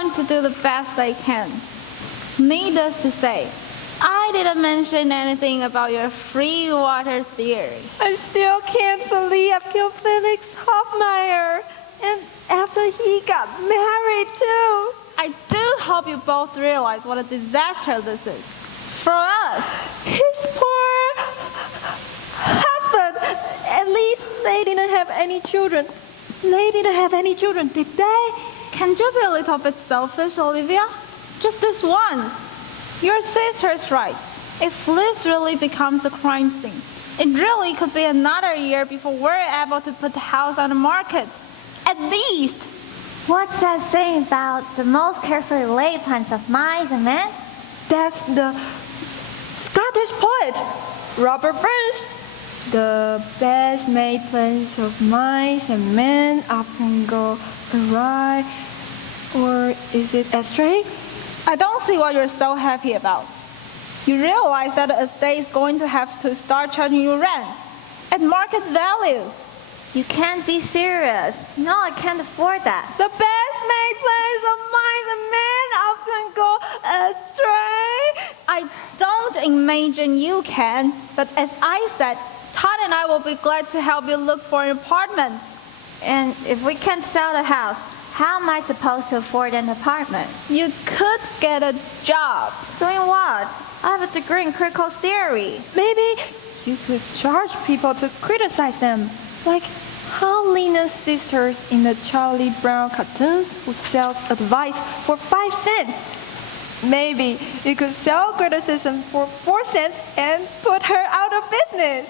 going to do the best I can. Needless to say, I didn't mention anything about your free water theory. I still can't believe I killed Felix Hofmeyer. And after he got married too. I do hope you both realize what a disaster this is. For us. His poor husband. At least they didn't have any children. Did they? Can you be a little bit selfish, Olivia? Just this once. Your sister's right. If this really becomes a crime scene, it really could be another year before we're able to put the house on the market. At least. What's that saying about the most carefully laid plans of mice and men? That's the Scottish poet, Robert Burns. The best made plans of mice and men often go awry. Or is it astray? I don't see what you're so happy about. You realize that the estate is going to have to start charging you rent at market value. You can't be serious. No, I can't afford that. The best made plans of mice and men often go astray. I don't imagine you can, but as I said, Todd and I will be glad to help you look for an apartment. And if we can't sell the house, how am I supposed to afford an apartment? You could get a job. Doing what? I have a degree in critical theory. Maybe you could charge people to criticize them. Like how Lena's sisters in the Charlie Brown cartoons who sells advice for 5 cents. Maybe you could sell criticism for 4 cents and put her out of business.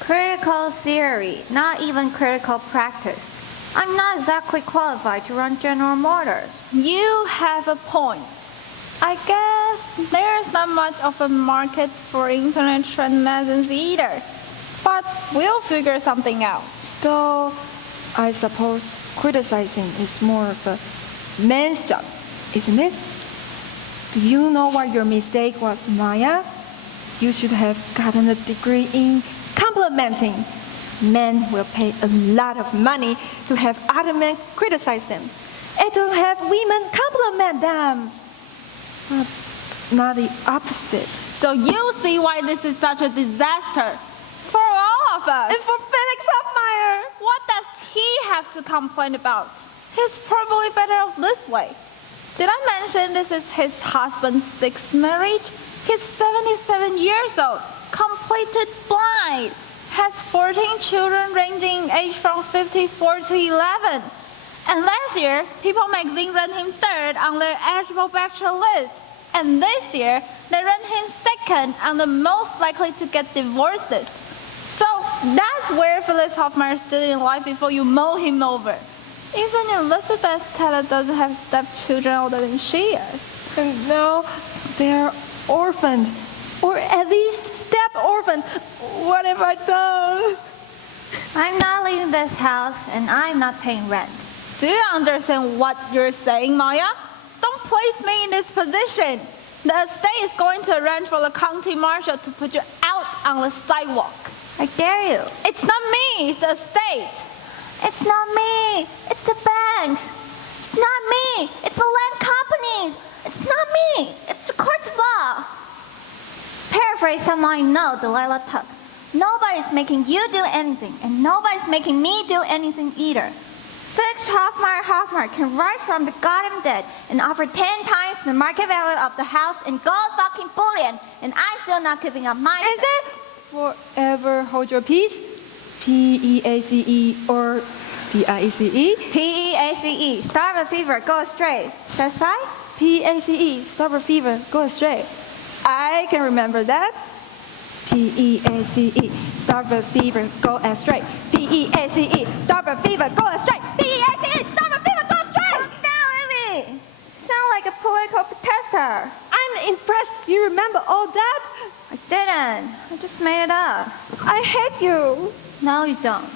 Critical theory, not even critical practice. I'm not exactly qualified to run General Motors. You have a point. I guess there's not much of a market for internet trend magazines either. But we'll figure something out. Though, I suppose criticizing is more of a man's job, isn't it? Do you know what your mistake was, Maya? You should have gotten a degree in complimenting. Men will pay a lot of money to have other men criticize them and to have women compliment them. But not the opposite. So you see why this is such a disaster. For all of us. And for Felix Hofmeyer. What does he have to complain about? He's probably better off this way. Did I mention this is his husband's 6th marriage? He's 77 years old, completed blind, has 14 children ranging age from 54 to 11. And last year, People magazine ranked him 3rd on their eligible bachelor list. And this year, they ranked him 2nd on the most likely to get divorced list. So that's where Felix Hofmeyer stood in life before you mow him over. Even Elizabeth Taylor doesn't have stepchildren older than she is. And now they're orphaned. Or at least step-orphaned. What have I done? I'm not leaving this house, and I'm not paying rent. Do you understand what you're saying, Maya? Don't place me in this position. The estate is going to arrange for the county marshal to put you out on the sidewalk. I dare you. It's not me, it's the estate. It's not me. It's the banks. It's not me. It's the land companies. It's not me. It's the courts of law. Paraphrase someone I know, Delilah Tuck. Nobody's making you do anything, and nobody's making me do anything either. Felix Hofmeyer can rise from the goddamn dead and offer 10 times the market value of the house in gold fucking bullion, and I'm still not giving up my... Is it forever hold your peace? P-E-A-C-E or P-I-E-C-E? P-E-A-C-E, starve a fever, go astray. That's right? P-A-C-E, starve a fever, go astray. I can remember that. P-E-A-C-E, starve a fever, go astray. P-E-A-C-E, starve a fever, go astray. P-E-A-C-E, starve a fever, go astray. Calm down, Amy. Sound like a political protester. I'm impressed you remember all that. I didn't. I just made it up. I hate you. No, you don't.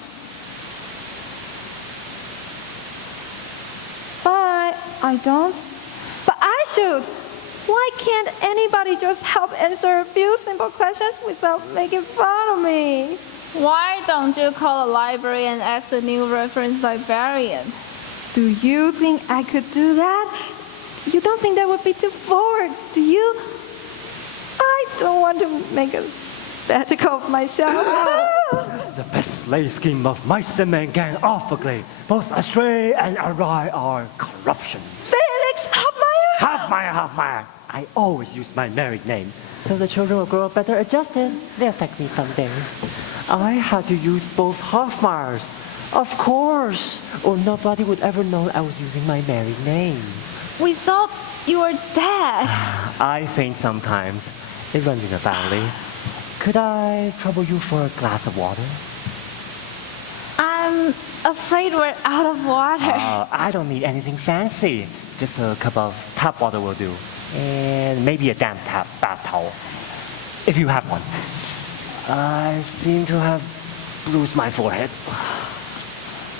But I don't. But I should. Why can't anybody just help answer a few simple questions without making fun of me? Why don't you call a library and ask a new reference librarian? Do you think I could do that? You don't think that would be too forward, do you? I don't want to make a spectacle of myself. The best lay scheme of mice and men gang awfully. Both astray and awry are corruption. Felix Hofmeyer! Halfmeyer. I always use my married name, so the children will grow up better adjusted. They'll thank me someday. I had to use both Hofmeyers, of course, or nobody would ever know I was using my married name. We thought you were dead. I faint sometimes. It runs in the family. Could I trouble you for a glass of water? I'm afraid we're out of water. I don't need anything fancy. Just a cup of tap water will do. And maybe a damp bath towel, if you have one. I seem to have bruised my forehead.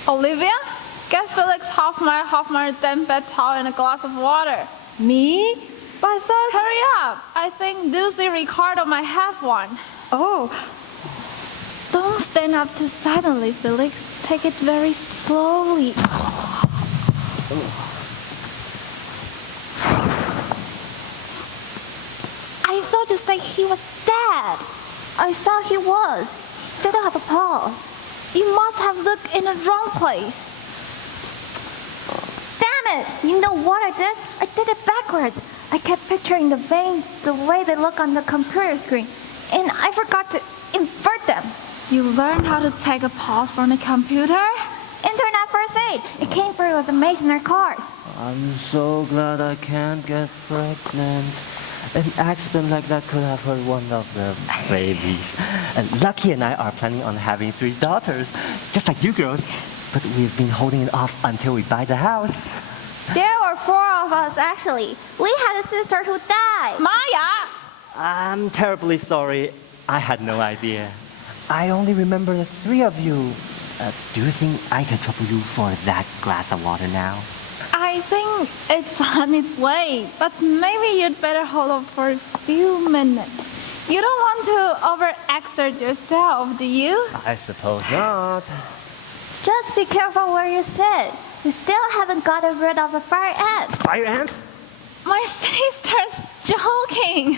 Olivia, get Felix Hofmeyer damp bed towel and a glass of water. Me? But I thought... Hurry up. I think Lucy Ricardo might have one. Oh, Don't stand up too suddenly, Felix. Take it very slowly. I thought you said he was dead. I saw he was. He didn't have a pulse. You must have looked in the wrong place. Damn it! You know what I did? I did it backwards. I kept picturing the veins the way they look on the computer screen, and I forgot to invert them. You learned how to take a pulse from the computer? Internet first aid. It came through with the masonry cars. I'm so glad I can't get pregnant. An accident like that could have hurt one of the babies. And Lucky and I are planning on having 3 daughters, just like you girls. But we've been holding it off until we buy the house. There were 4 of us actually. We had a sister who died. Maya! I'm terribly sorry. I had no idea. I only remember the 3 of you. Do you think I can trouble you for that glass of water now? I think it's on its way, but maybe you'd better hold on for a few minutes. You don't want to overexert yourself, do you? I suppose not. Just be careful where you sit. We still haven't gotten rid of the fire ants. Fire ants? My sister's joking.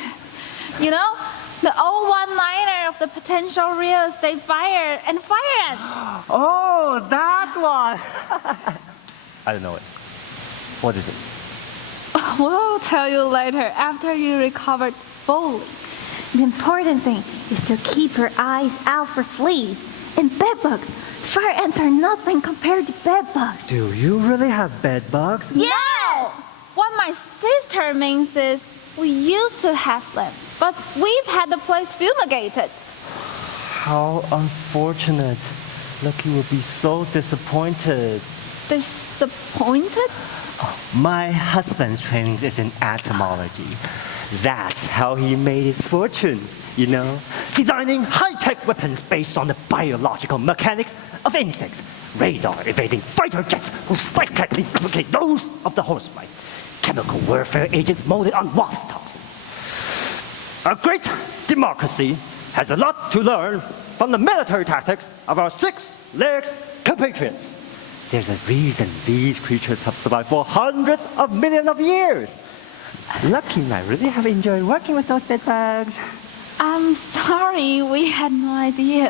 You know, the old one-liner of the potential real estate buyer and fire ants. Oh, that one! I don't know it. What is it? We'll tell you later after you recovered fully. The important thing is to keep your eyes out for fleas and bedbugs. Fire ants are nothing compared to bedbugs. Do you really have bed bugs? Yes! What my sister means is we used to have them, but we've had the place fumigated. How unfortunate. Lucky will be so disappointed. Disappointed? My husband's training is in entomology. That's how he made his fortune, you know? Designing high-tech weapons based on the biological mechanics of insects. Radar-evading fighter jets whose flight technique replicate those of the horsefly. Chemical warfare agents molded on wasp toxins. A great democracy has a lot to learn from the military tactics of our 6-legged compatriots. There's a reason these creatures have survived for hundreds of millions of years. Lucky and I really have enjoyed working with those bedbugs. I'm sorry, we had no idea.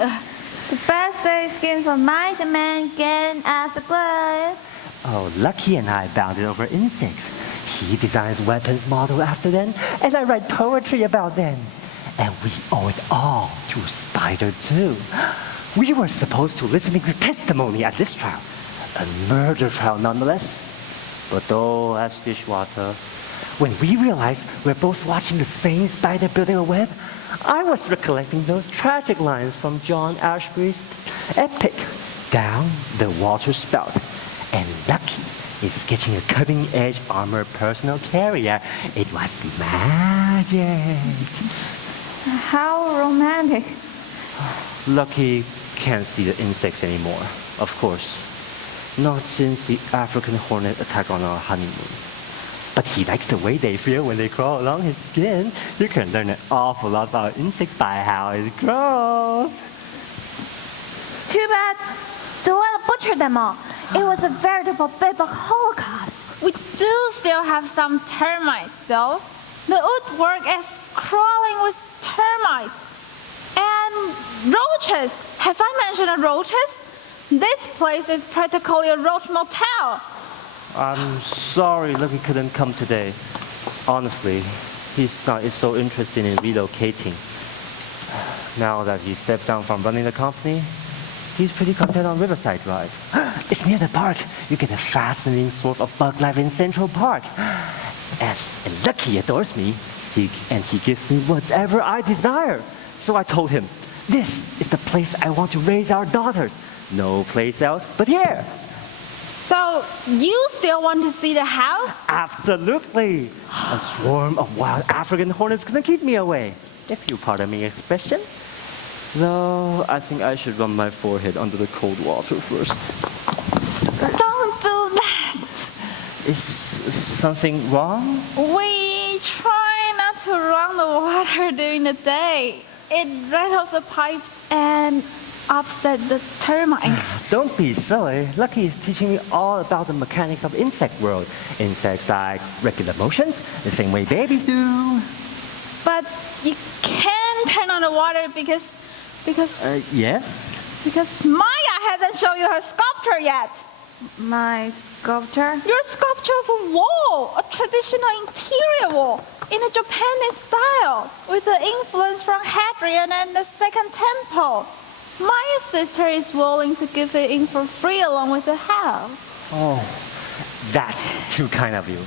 The best day schemes for mice and men getting after blood. Oh, Lucky and I bounded over insects. He designs weapons modeled after them, and I write poetry about them. And we owe it all to Spider, too. We were supposed to listen to testimony at this trial. A murder trial, nonetheless. But oh, as dishwater. When we realized we're both watching the same spider building a web, I was recollecting those tragic lines from John Ashbery's epic, Down the Water Spout. And Lucky is sketching a cutting-edge armored personal carrier. It was magic. How romantic. Lucky can't see the insects anymore, of course. Not since the African hornet attack on our honeymoon. But he likes the way they feel when they crawl along his skin. You can learn an awful lot about insects by how it grows. Too bad Delilah butchered them all. It was a veritable bedbug holocaust. We do still have some termites though. The woodwork is crawling with termites. And roaches. Have I mentioned roaches? This place is practically a roach motel. I'm sorry Lucky couldn't come today. Honestly, he's not so interested in relocating. Now that he stepped down from running the company, he's pretty content on Riverside Drive. It's near the park. You get a fascinating sort of bug life in Central Park. And Lucky adores me, and he gives me whatever I desire. So I told him, this is the place I want to raise our daughters. No place else but here. So you still want to see the house? Absolutely. A swarm of wild African hornets gonna keep me away, if you pardon me expression. Though I think I should run my forehead under the cold water first. Don't do that. Is something wrong? We try not to run the water during the day. It rattles the pipes and upset the termites. Don't be silly. Lucky is teaching me all about the mechanics of insect world. Insects like regular motions, the same way babies do. But you can't turn on the water because Yes? Maya hasn't shown you her sculpture yet. My sculpture? Your sculpture of a wall, a traditional interior wall in a Japanese style with the influence from Hadrian and the Second Temple. My sister is willing to give it in for free along with the house. Oh, that's too kind of you.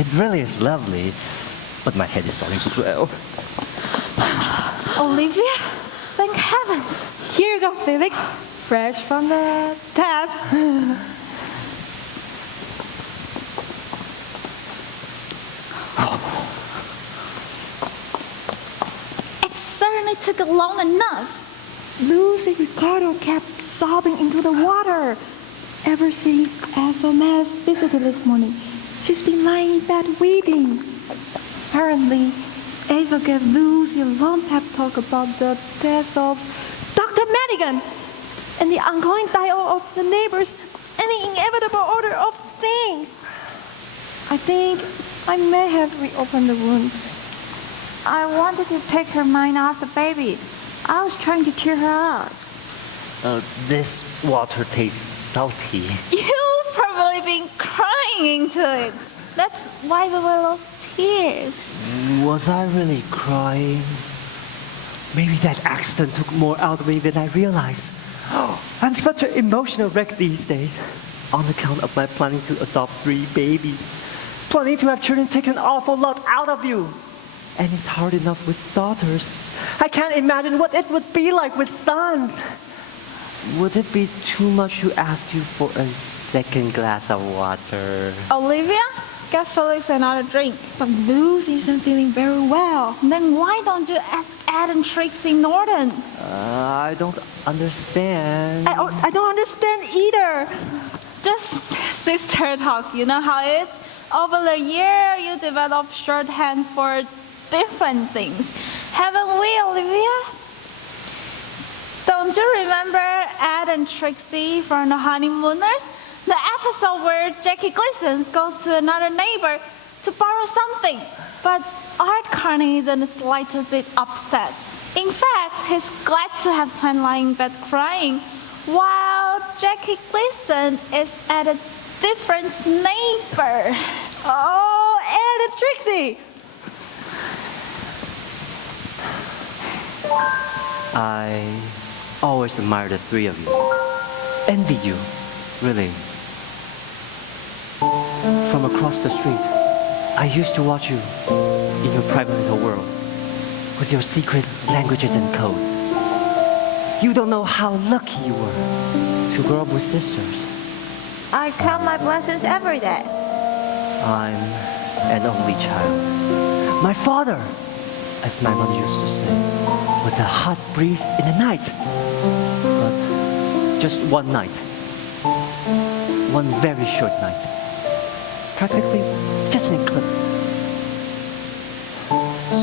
It really is lovely, but my head is starting to swell. Olivia, thank heavens. Here you go, Felix. Fresh from the tap. It certainly took long enough. Lucy Ricardo kept sobbing into the water. Ever since FMS visited this morning, she's been lying in bed weeping. Apparently, Ava gave Lucy a long pep talk about the death of Dr. Madigan and the ongoing die of the neighbors and the inevitable order of things. I think I may have reopened the wounds. I wanted to take her mind off the baby. I was trying to cheer her up. This water tastes salty. You've probably been crying into it. That's why there were those tears. Was I really crying? Maybe that accident took more out of me than I realized. I'm such an emotional wreck these days. On account of my planning to adopt 3 babies. Planning to have children take an awful lot out of you. And it's hard enough with daughters. I can't imagine what it would be like with sons. Would it be too much to ask you for a second glass of water? Olivia, get Felix another drink. But Lucy isn't feeling very well. Then why don't you ask Ed and Trixie Norton? I don't understand. I don't understand either. Just sister talk, you know how it is? Over the year, you develop shorthand for different things. Haven't we, Olivia? Don't you remember Ed and Trixie from The Honeymooners? The episode where Jackie Gleason goes to another neighbor to borrow something. But Art Carney isn't the slightest bit upset. In fact, he's glad to have time lying in bed crying, while Jackie Gleason is at a different neighbor. Oh, Ed and Trixie! I always admired the 3 of you. Envied you, really. From across the street, I used to watch you in your private little world with your secret languages and codes. You don't know how lucky you were to grow up with sisters. I count my blessings every day. I'm an only child. My father, as my mother used to say, was a hot breeze in the night. But just one night. One very short night. Practically just an eclipse.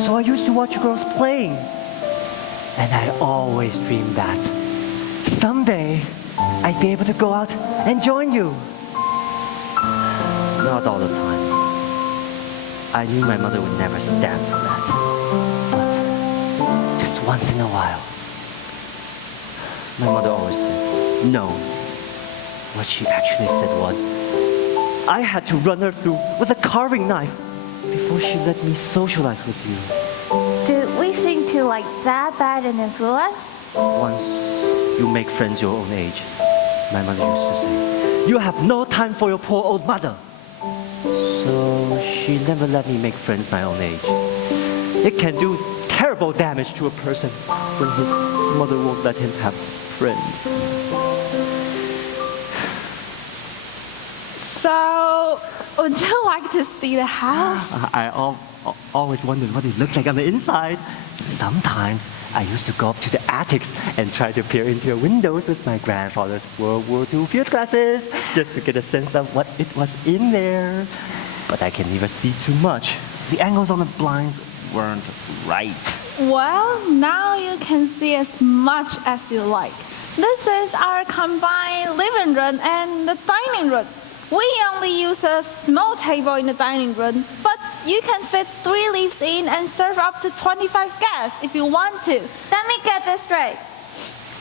So I used to watch you girls playing. And I always dreamed that someday I'd be able to go out and join you. Not all the time. I knew my mother would never stand for that. But just once in a while, my mother always said, no. What she actually said was, I had to run her through with a carving knife before she let me socialize with you. Did we seem to like that bad an influence? Once you make friends your own age, my mother used to say, you have no time for your poor old mother. So she never let me make friends my own age. It can do terrible damage to a person when his mother won't let him have friends. So, would you like to see the house? I always wondered what it looked like on the inside. Sometimes I used to go up to the attics and try to peer into the windows with my grandfather's World War II field glasses just to get a sense of what it was in there. But I can never see too much. The angles on the blinds weren't right. Well, now you can see as much as you like. This is our combined living room and the dining room. We only use a small table in the dining room, but you can fit 3 leaves in and serve up to 25 guests if you want to. Let me get this straight.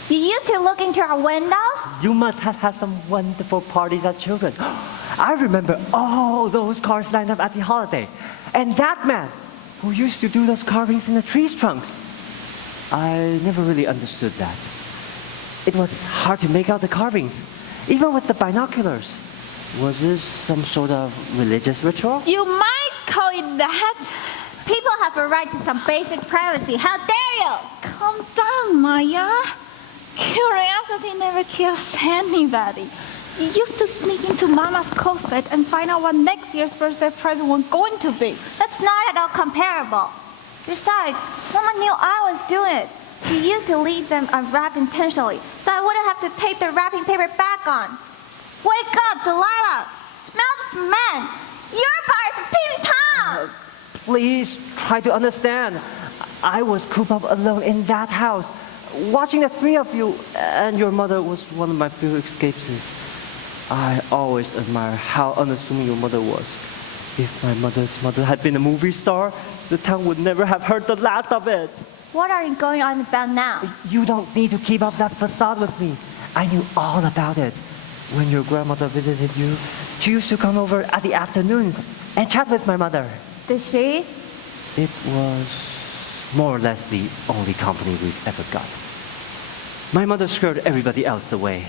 You used to look into our windows? You must have had some wonderful parties as children. I remember all those cars lined up at the holiday. And that man who used to do those carvings in the tree's trunks. I never really understood that. It was hard to make out the carvings, even with the binoculars. Was this some sort of religious ritual? You might call it that. People have a right to some basic privacy. How dare you? Calm down, Maya. Curiosity never kills anybody. You used to sneak into Mama's closet and find out what next year's birthday present was going to be. That's not at all comparable. Besides, Mama knew I was doing it. She used to leave them unwrapped intentionally, so I wouldn't have to tape the wrapping paper back on. Wake up, Delilah! Smell the cement! Your part is a peeping Tom! Please try to understand. I was cooped up alone in that house. Watching the 3 of you and your mother was one of my few escapes. I always admire how unassuming your mother was. If my mother's mother had been a movie star, the town would never have heard the last of it. What are you going on about now? You don't need to keep up that facade with me. I knew all about it. When your grandmother visited you, she used to come over at the afternoons and chat with my mother. Did she? It was more or less the only company we've ever got. My mother scared everybody else away.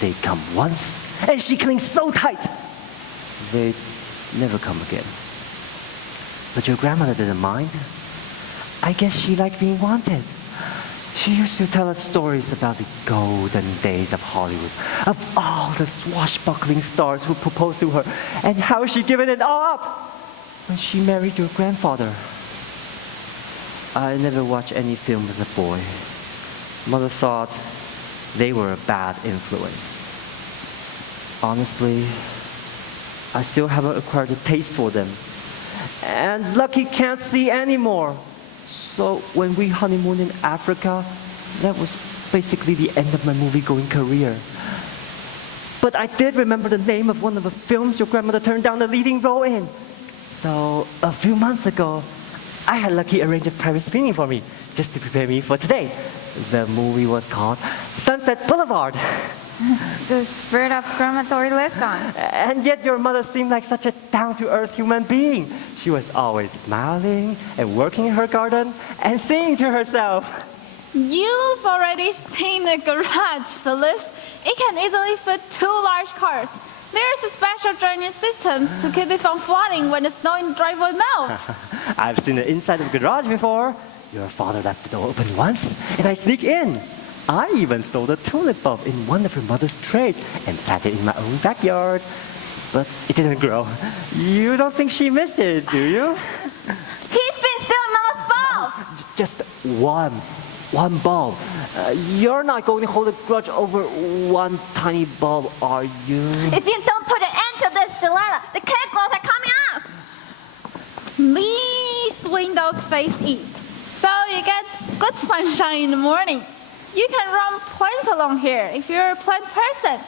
They'd come once, and she clings so tight. They'd never come again. But your grandmother didn't mind. I guess she liked being wanted. She used to tell us stories about the golden days of Hollywood, of all the swashbuckling stars who proposed to her, and how she'd given it all up when she married your grandfather. I never watched any film as a boy. Mother thought they were a bad influence. Honestly, I still haven't acquired a taste for them. And Lucky can't see anymore. So when we honeymooned in Africa, that was basically the end of my movie-going career. But I did remember the name of one of the films your grandmother turned down the leading role in. So a few months ago, I had Lucky arrange a private screening for me, just to prepare me for today. The movie was called Sunset Boulevard. The spirit of crematory lives on. And yet your mother seemed like such a down-to-earth human being. She was always smiling and working in her garden and singing to herself. You've already seen the garage, Phyllis. It can easily fit 2 large cars. There's a special drainage system to keep it from flooding when the snow in the driveway melts. I've seen the inside of the garage before. Your father left the door open once, and I sneaked in. I even stole the tulip bulb in one of your mother's trays and planted it in my own backyard. But it didn't grow. You don't think she missed it, do you? He's been stealing Mama's bulb! Just one bulb. You're not going to hold a grudge over one tiny bulb, are you? If you don't put an end to this, Delilah, the chemicals are coming out! These windows face east, so you get good sunshine in the morning. You can run plants along here if you're a plant person.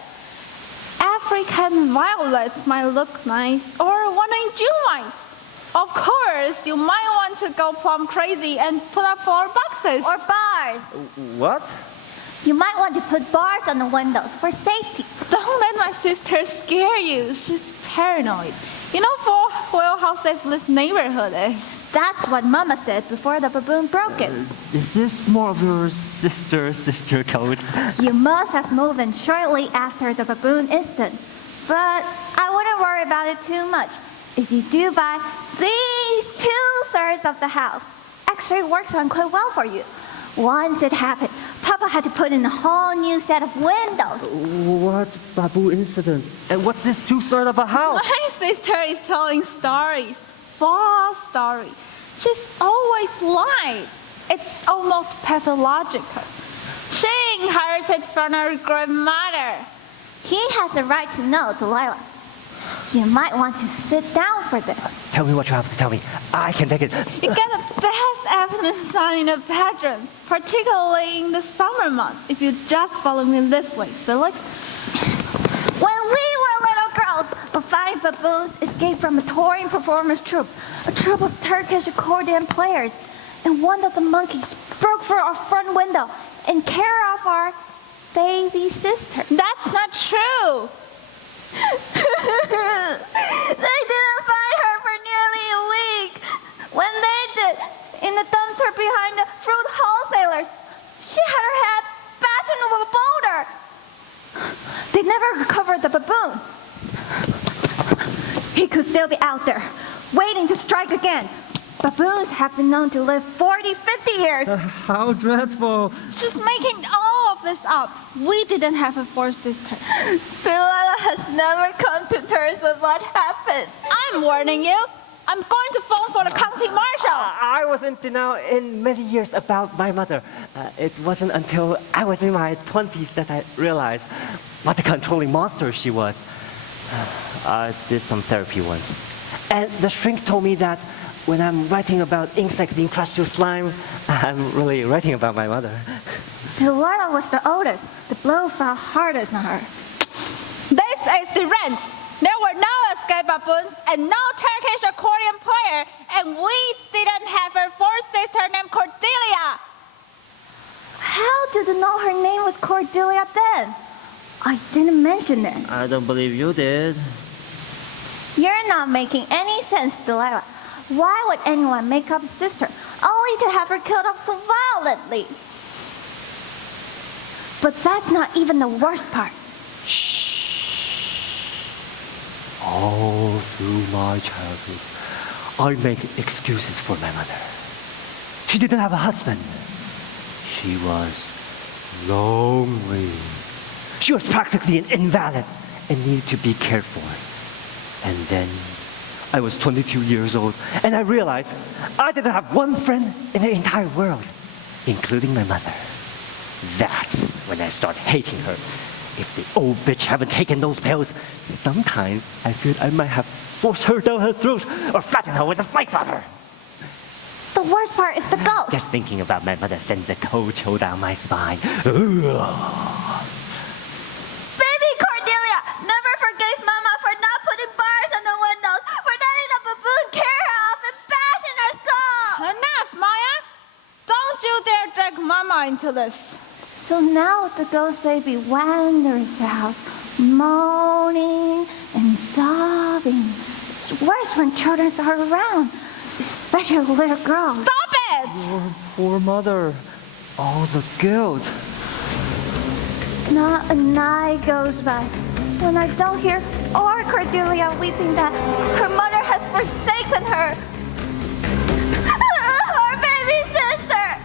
African violets might look nice, or wandering June vibes. Of course, you might want to go plumb crazy and put up 4 boxes. Or bars. What? You might want to put bars on the windows for safety. Don't let my sister scare you. She's paranoid. You know well how safe this neighborhood is. That's what Mama said before the baboon broke it. Is this more of your sister code? You must have moved in shortly after the baboon incident. But I wouldn't worry about it too much. If you do buy these 2/3 of the house, X-ray works on quite well for you. Once it happened, Papa had to put in a whole new set of windows. What baboon incident? And what's this 2/3 of a house? My sister is telling stories. False story. She's always lied. It's almost pathological. She inherited from her grandmother. He has a right to know, Delilah. You might want to sit down for this. Tell me what you have to tell me. I can take it. You get the best evidence on in the bedrooms, particularly in the summer month. If you just follow me this way, Felix. When we were little girls, 5 baboons escaped from a touring performers troupe, a troupe of Turkish accordion players, and one of the monkeys broke through our front window and carried off our baby sister. That's not true. They didn't find her for nearly a week. When they did, in the dumpster behind the fruit wholesalers, she had her head bashed into a boulder. They never recovered the baboon. He could still be out there, waiting to strike again. Baboons have been known to live 40, 50 years. How dreadful. She's making all of this up. We didn't have a 4th sister. Delilah has never come to terms with what happened. I'm warning you. I'm going to phone for the county marshal. I was in denial in many years about my mother. It wasn't until I was in my 20s that I realized what a controlling monster she was. I did some therapy once. And the shrink told me that when I'm writing about insects being crushed to slime, I'm really writing about my mother. Delilah was the oldest. The blow fell hardest on her. This is the ranch. There were no escape baboons and no Turkish accordion player, and we didn't have a 4th sister named Cordelia. How did you know her name was Cordelia then? I didn't mention it. I don't believe you did. You're not making any sense, Delilah. Why would anyone make up a sister only to have her killed off so violently? But that's not even the worst part. All through my childhood, I make excuses for my mother. She didn't have a husband. She was lonely. She was practically an invalid and needed to be cared for. And then I was 22 years old, and I realized I didn't have one friend in the entire world, including my mother. That's when I started hating her. If the old bitch haven't taken those pills, sometimes I feel I might have forced her down her throat or flattened her with a fly swatter. The worst part is the ghost. Just thinking about my mother sends a cold chill down my spine. Ugh. Baby Cordelia never forgave Mama for not putting bars on the windows, for letting the baboon carry her off and bash in her skull. Enough, Maya. Don't you dare drag Mama into this. So now the ghost baby wanders the house, moaning and sobbing. It's worse when children are around, especially little girls. Stop it! Your poor mother. All the guilt. Not a night goes by when I don't hear or Cordelia weeping that her mother has forsaken her. Her baby sister!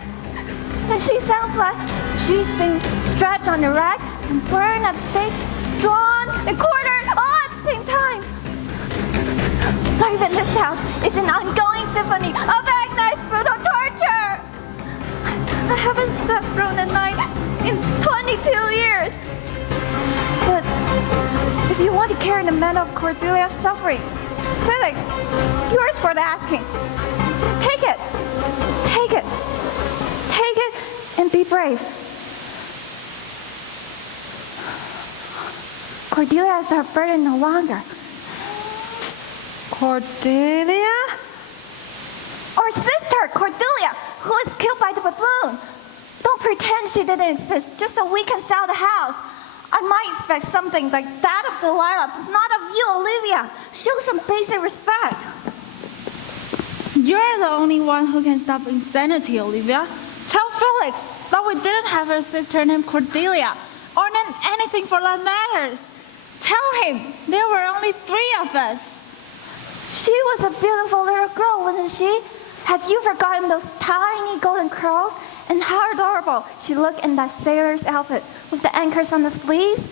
And she sounds like she's been stretched on a rack and burned at stake, drawn and quartered all at the same time. Life in this house is an ongoing symphony of agonized brutal torture. I haven't slept through the night in 22 years. But if you want to carry the mantle of Cordelia's suffering, Felix, it's yours for the asking. Take it. Take it. Take it and be brave. Cordelia is our burden no longer. Cordelia? who was killed by the baboon. Don't pretend she didn't exist just so we can sell the house. I might expect something like that of Delilah, but not of you, Olivia. Show some basic respect. You're the only one who can stop insanity, Olivia. Tell Felix that we didn't have a sister named Cordelia, or named anything for that matters. Tell him there were only 3 of us. She was a beautiful little girl, wasn't she? Have you forgotten those tiny golden curls? And how adorable she looked in that sailor's outfit with the anchors on the sleeves.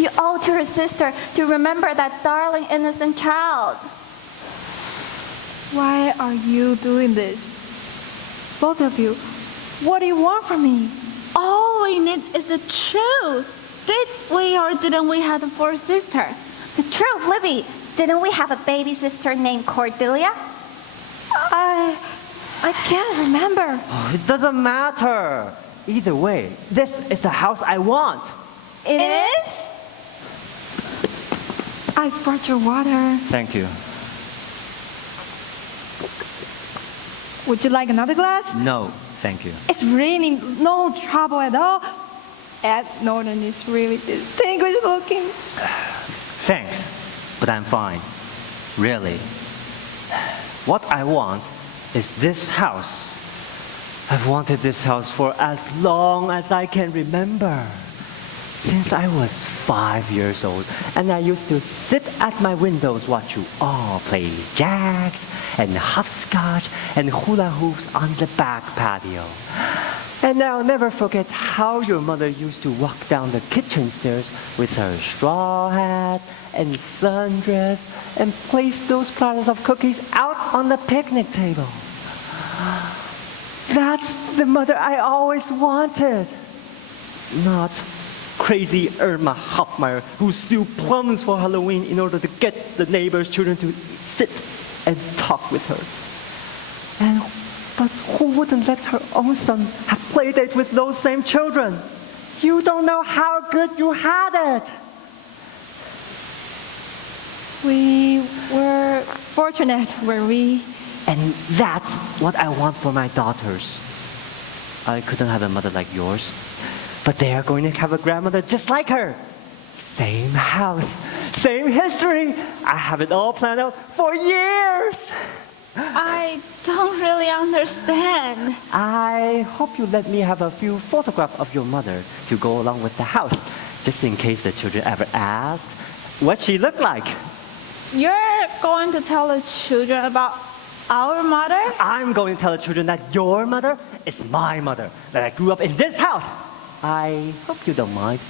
You owe to her sister to remember that darling innocent child. Why are you doing this? Both of you, what do you want from me? All we need is the truth. Did we or didn't we have a 4th sister? The truth, Libby. Didn't we have a baby sister named Cordelia? I can't remember. Oh, it doesn't matter. Either way, this is the house I want. It is? I brought your water. Thank you. Would you like another glass? No, thank you. It's raining, no trouble at all. Ed Norton is really distinguished looking. Thanks, but I'm fine. Really. What I want is this house. I've wanted this house for as long as I can remember. Since I was 5 years old, and I used to sit at my windows watch you all play jacks and hopscotch and hula hoops on the back patio. And I'll never forget how your mother used to walk down the kitchen stairs with her straw hat and sundress and place those platters of cookies out on the picnic table. That's the mother I always wanted. Not crazy Irma Hoffmeyer who steals plums for Halloween in order to get the neighbor's children to sit and talk with her. But who wouldn't let her own son have play dates with those same children? You don't know how good you had it. We were fortunate, were we? And that's what I want for my daughters. I couldn't have a mother like yours, but they are going to have a grandmother just like her. Same house, same history. I have it all planned out for years. I don't really understand. I hope you let me have a few photographs of your mother to go along with the house, just in case the children ever ask what she looked like. You're going to tell the children about our mother? I'm going to tell the children that your mother is my mother, that I grew up in this house. I hope you don't mind.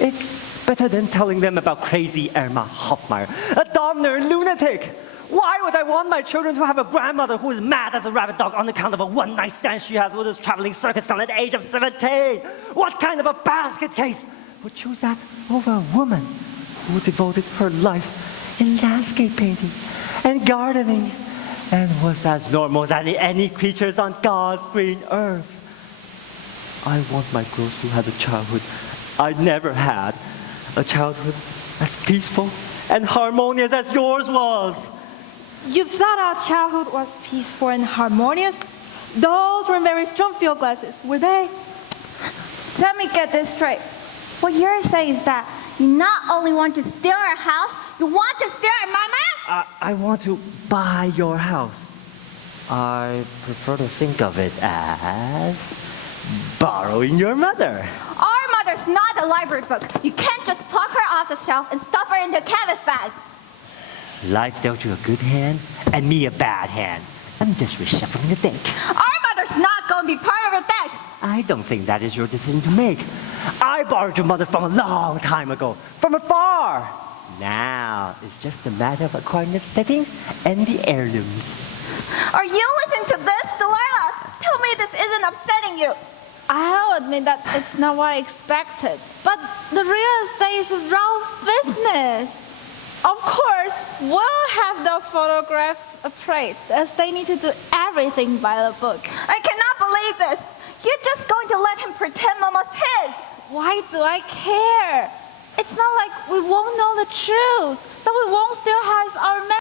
It's better than telling them about crazy Irma Hoffmeyer, a Domner lunatic. Why would I want my children to have a grandmother who is mad as a rabbit dog on account of a one-night stand she has with a traveling circus clown at the age of 17? What kind of a basket case would choose that over a woman who devoted her life in landscape painting and gardening and was as normal as any creatures on God's green earth? I want my girls to have a childhood I never had, a childhood as peaceful and harmonious as yours was. You thought our childhood was peaceful and harmonious? Those were very strong field glasses, were they? Let me get this straight. What you're saying is that you not only want to steal our house, you want to steal our mama? I want to buy your house. I prefer to think of it as borrowing your mother. Our mother's not a library book. You can't just pluck her off the shelf and stuff her into a canvas bag. Life dealt you a good hand and me a bad hand. I'm just reshuffling the deck. Our mother's not going to be part of the deck. I don't think that is your decision to make. I borrowed your mother from a long time ago, from afar. Now, it's just a matter of acquiring the settings and the heirlooms. Are you listening to this, Delilah? Tell me this isn't upsetting you. I'll admit that it's not what I expected. But the real estate is a rough business. Of course, we'll have those photographs appraised, as they need to do everything by the book. I cannot believe this. You're just going to let him pretend Mama's his. Why do I care? It's not like we won't know the truth, that we won't still have our